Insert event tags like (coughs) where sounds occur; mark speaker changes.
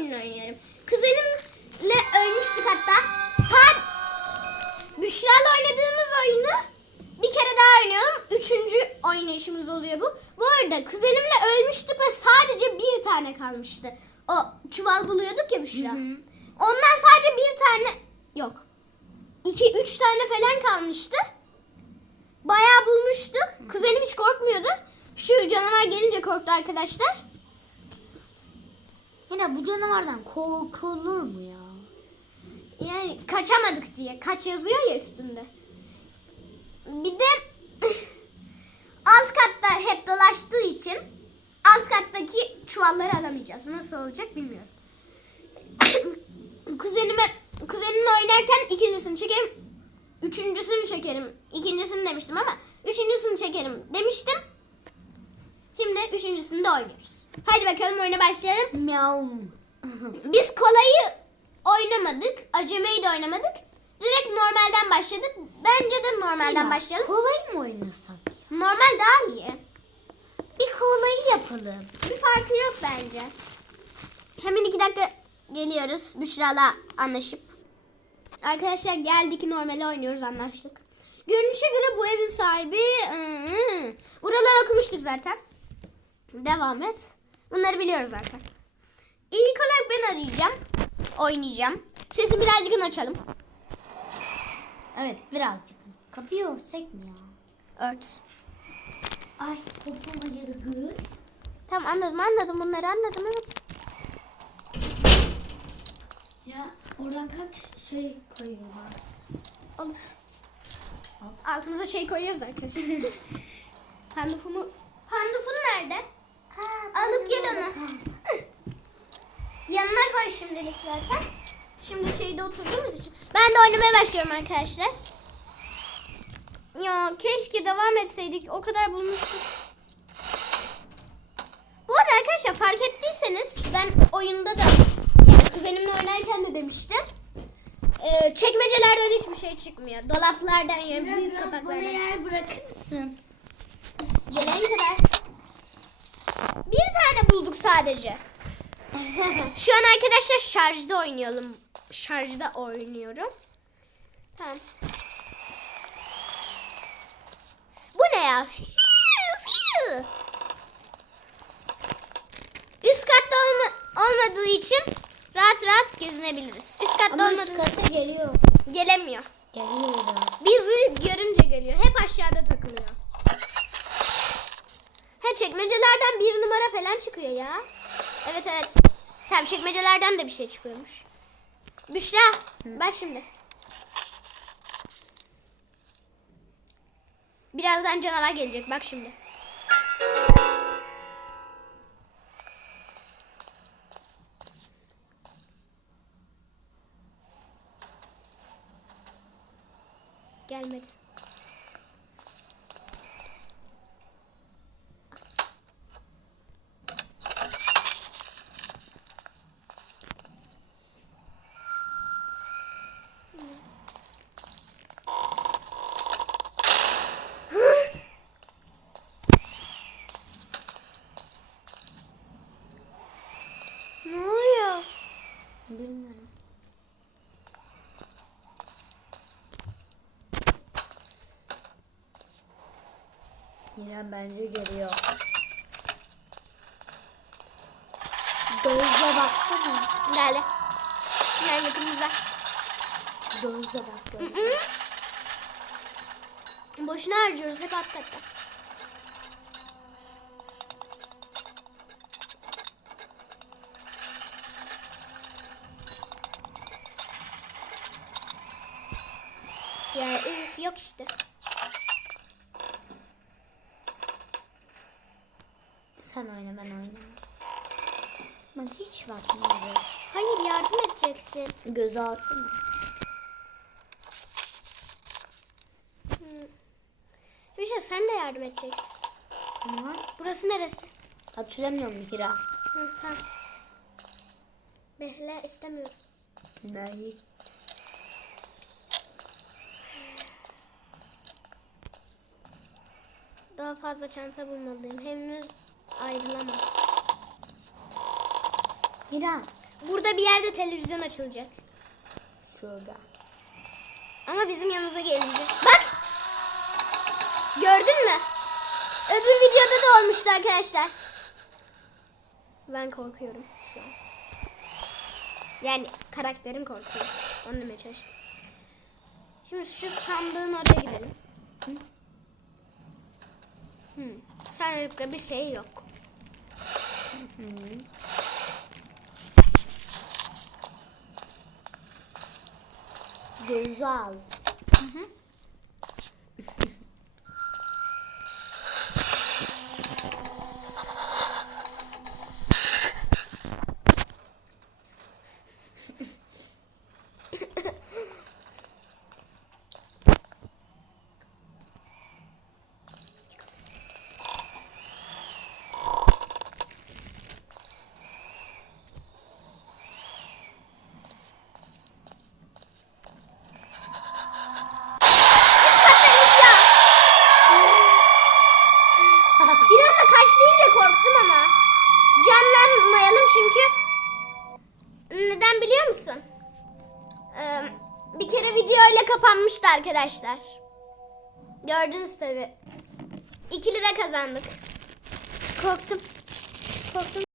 Speaker 1: oyununu oynuyorum. Kuzenimle ölmüştük hatta. Saat Büşra'la oynadığımız oyunu bir kere daha oynayalım. Üçüncü oynayışımız oluyor bu. Bu arada kuzenimle ölmüştük ve sadece bir tane kalmıştı. O çuval buluyorduk ya Büşra. Ondan sadece bir tane yok. İki, üç tane falan kalmıştı. Bayağı bulmuştuk. Kuzenim hiç korkmuyordu. Şu canavar gelince korktu arkadaşlar.
Speaker 2: Yine bu canavardan korkulur mu ya?
Speaker 1: Yani kaçamadık diye. Kaç yazıyor ya üstünde. Bir de (laughs) alt katta hep dolaştığı için alt kattaki çuvalları alamayacağız. Nasıl olacak bilmiyorum. (coughs) Kuzenime kuzenimle oynarken ikincisini çekerim. Üçüncüsünü çekerim. İkincisini demiştim ama üçüncüsünü çekerim demiştim. Şimdi üçüncüsünü de oynuyoruz. Hadi bakalım oyuna başlayalım.
Speaker 2: Miau.
Speaker 1: Biz kolayı oynamadık. Acemeyi de oynamadık. Direkt normalden başladık. Bence de normalden başlayalım.
Speaker 2: Kolay mı oynasak?
Speaker 1: Normal daha iyi.
Speaker 2: Bir kolayı yapalım.
Speaker 1: Bir farkı yok bence. Hemen iki dakika geliyoruz Büşra'la anlaşıp. Arkadaşlar geldik normal oynuyoruz anlaştık. Görünüşe göre bu evin sahibi... ıı, Buraları okumuştuk zaten. Devam et. Bunları biliyoruz zaten. İlk olarak ben arayacağım. Oynayacağım. Sesini birazcık açalım.
Speaker 2: Evet birazcık. Kapıyı örtsek mi ya?
Speaker 1: Ört.
Speaker 2: Ay kopum acıdı kız.
Speaker 1: Tamam anladım anladım bunları anladım evet.
Speaker 2: Ya oradan kaç şey koyuyorlar.
Speaker 1: Olur. Altımıza şey koyuyoruz arkadaşlar. (laughs) Pandufumu. Pandufun nerede? Alıp gel onu. (laughs) Yanına koy şimdilik zaten. Şimdi şeyde oturduğumuz için. Ben de oynamaya başlıyorum arkadaşlar. Ya keşke devam etseydik. O kadar bulmuştuk. Bu arada arkadaşlar fark ettiyseniz ben oyunda da yani kuzenimle oynarken de demiştim. Ee, çekmecelerden hiçbir şey çıkmıyor. Dolaplardan yani büyük kapaklardan.
Speaker 2: yer bırakır mısın?
Speaker 1: Gelene kadar. Bir tane bulduk sadece. (laughs) Şu an arkadaşlar şarjda oynayalım. Şarjda oynuyorum. Tamam. Bu ne ya? Üst katta olma, olmadığı için rahat rahat gezinebiliriz. Üst katta
Speaker 2: Ama
Speaker 1: olmadığı
Speaker 2: üst kata geliyor.
Speaker 1: gelemiyor.
Speaker 2: Geliyor.
Speaker 1: Bizi görünce geliyor. Hep aşağıda takılıyor. Çekmecelerden bir numara falan çıkıyor ya. Evet evet. Tamam çekmecelerden de bir şey çıkıyormuş. Büşra bak şimdi. Birazdan canavar gelecek bak şimdi. Gelmedi. Ne oluyor?
Speaker 2: Bilmiyorum. Yine bence geliyor. Gözle baksana.
Speaker 1: Geldi. Gel yakınımıza.
Speaker 2: Gözle bak. Gözle.
Speaker 1: Hı? Boşuna harcıyoruz hep alt katta. Ya üf yok işte.
Speaker 2: Sen oyna ben oynamam. Ben hiç yok.
Speaker 1: Hayır yardım edeceksin.
Speaker 2: Göz alsana.
Speaker 1: Hüseyin sen de yardım edeceksin.
Speaker 2: Tamam.
Speaker 1: Burası neresi?
Speaker 2: Hatırlamıyorum Hira.
Speaker 1: Hı, tamam. Behle istemiyorum.
Speaker 2: Neyi?
Speaker 1: Daha fazla çanta bulmalıyım. Henüz ayrılamam.
Speaker 2: Hira.
Speaker 1: burada bir yerde televizyon açılacak.
Speaker 2: Şurada.
Speaker 1: Ama bizim yanımıza gelince. Bak! Gördün mü? Öbür videoda da olmuştu arkadaşlar. Ben korkuyorum şu an. Yani karakterim korkuyor. Onu demeye çalıştım. Şimdi şu sandığın oraya gidelim. Hı? Hı. Sandıkta bir şey yok.
Speaker 2: Gözü al.
Speaker 1: Üst kattaymış ya. Bir anda kaç deyince korktum ama. Canlanmayalım çünkü. Neden biliyor musun? Ee, bir kere video ile kapanmıştı arkadaşlar. Gördünüz tabi. 2 lira kazandık. Korktum. Korktum.